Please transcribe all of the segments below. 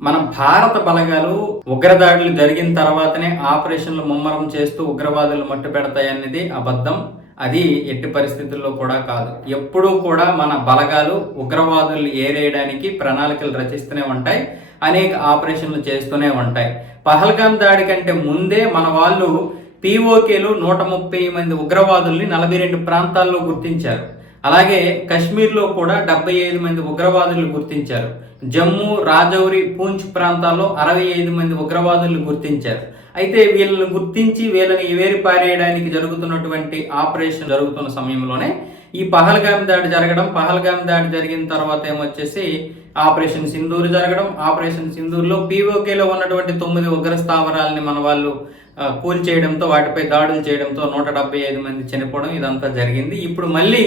మన భారత బలగాలు ఉగ్రదాడులు జరిగిన తర్వాతనే ఆపరేషన్లు ముమ్మరం చేస్తూ ఉగ్రవాదులు మట్టు పెడతాయన్నది అబద్ధం. అది ఎట్టి పరిస్థితుల్లో కూడా కాదు. ఎప్పుడూ కూడా మన బలగాలు ఉగ్రవాదులు ఏరేయడానికి ప్రణాళికలు రచిస్తూనే ఉంటాయి. అనేక ఆపరేషన్లు చేస్తూనే ఉంటాయి. పహల్గాం దాడి కంటే ముందే మన వాళ్ళు పీఓకేలు నూట ముప్పై మంది ఉగ్రవాదుల్ని నలభై రెండు ప్రాంతాల్లో గుర్తించారు. అలాగే కశ్మీర్లో కూడా డెబ్బై ఐదు మంది ఉగ్రవాదులు గుర్తించారు. జమ్మూ రాజౌరి పూంచ్ ప్రాంతాల్లో అరవై ఐదు మంది ఉగ్రవాదులు గుర్తించారు. అయితే వీళ్ళని గుర్తించి వీళ్ళని ఏవేరి పారేయడానికి జరుగుతున్నటువంటి ఆపరేషన్ జరుగుతున్న సమయంలోనే ఈ పహల్గామ్ దాడి జరగడం పహల్గామ్ దాడి జరిగిన తర్వాత ఏమొచ్చేసి ఆపరేషన్ సింధూర్ జరగడం ఆపరేషన్ సింధూర్లో పీఓకేలో ఉన్నటువంటి తొమ్మిది ఉగ్ర స్థావరాలని మన వాళ్ళు కూల్ కూల్చేయడంతో వాటిపై దాడులు చేయడంతో నూట డెబ్బై ఐదు మంది చనిపోవడం ఇదంతా జరిగింది. ఇప్పుడు మళ్ళీ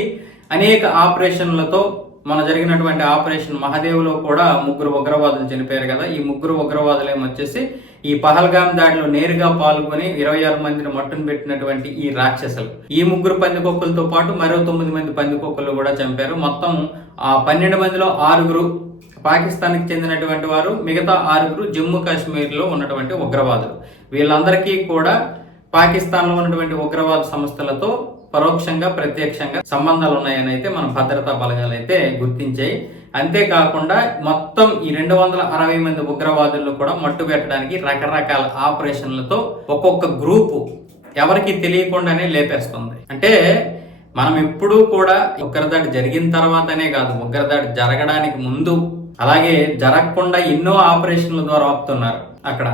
అనేక ఆపరేషన్లతో మన జరిగినటువంటి ఆపరేషన్ మహదేవ్లో కూడా ముగ్గురు ఉగ్రవాదులు చనిపోయారు కదా. ఈ ముగ్గురు ఉగ్రవాదులు ఏమొచ్చేసి ఈ పహల్గాం దాడిలో నేరుగా పాల్గొని ఇరవై ఆరు మందిని మట్టును పెట్టినటువంటి ఈ రాక్షసులు. ఈ ముగ్గురు పందికొక్కులతో పాటు మరో తొమ్మిది మంది పందికొక్కులు కూడా చంపారు. మొత్తం ఆ పన్నెండు మందిలో ఆరుగురు పాకిస్తాన్కి చెందినటువంటి వారు మిగతా ఆరుగురు జమ్మూ కాశ్మీర్లో ఉన్నటువంటి ఉగ్రవాదులు. వీళ్ళందరికీ కూడా పాకిస్తాన్లో ఉన్నటువంటి ఉగ్రవాద సంస్థలతో పరోక్షంగా ప్రత్యక్షంగా సంబంధాలు ఉన్నాయని అయితే మన భద్రతా బలగాలు అయితే గుర్తించాయి. అంతేకాకుండా మొత్తం ఈ రెండు వందల అరవై మంది ఉగ్రవాదులను కూడా మట్టు పెట్టడానికి రకరకాల ఆపరేషన్లతో ఒక్కొక్క గ్రూపు ఎవరికి తెలియకుండానే లేపేస్తుంది. అంటే మనం ఎప్పుడూ కూడా ఉగ్రదాడి జరిగిన తర్వాతనే కాదు ఉగ్రదాడి జరగడానికి ముందు అలాగే జరగకుండా ఎన్నో ఆపరేషన్ల ద్వారా ఆపుతున్నారు అక్కడ.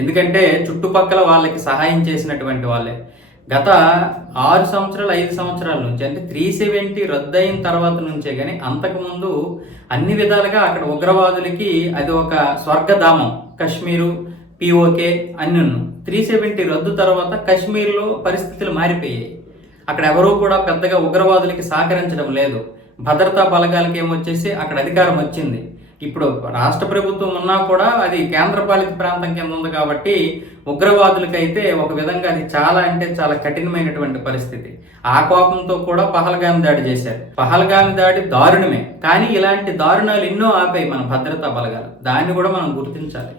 ఎందుకంటే చుట్టుపక్కల వాళ్ళకి సహాయం చేసినటువంటి వాళ్ళే. గత ఆరు సంవత్సరాలు ఐదు సంవత్సరాల నుంచి అంటే త్రీ సెవెంటీ రద్దు అయిన తర్వాత నుంచే కానీ అంతకుముందు అన్ని విధాలుగా అక్కడ ఉగ్రవాదులకి అది ఒక స్వర్గధామం కశ్మీరు పిఓకే అన్ని త్రీ సెవెంటీ రద్దు తర్వాత కశ్మీర్లో పరిస్థితులు మారిపోయాయి. అక్కడ ఎవరూ కూడా పెద్దగా ఉగ్రవాదులకి సహకరించడం లేదు. భద్రతా బలగాలకి ఏమొచ్చేసి అక్కడ అధికారం వచ్చింది. ఇప్పుడు రాష్ట్ర ప్రభుత్వం ఉన్నా కూడా అది కేంద్రపాలిత ప్రాంతం కింద ఉంది కాబట్టి ఉగ్రవాదులకైతే ఒక విధంగా అది చాలా అంటే చాలా కఠినమైనటువంటి పరిస్థితి. ఆ కోపంతో కూడా పహల్గామి దాడి చేశారు. పహల్గామి దాడి దారుణమే. కానీ ఇలాంటి దారుణాలు ఎన్నో ఆపాయి మన భద్రతా బలగాలు. దాన్ని కూడా మనం గుర్తించాలి.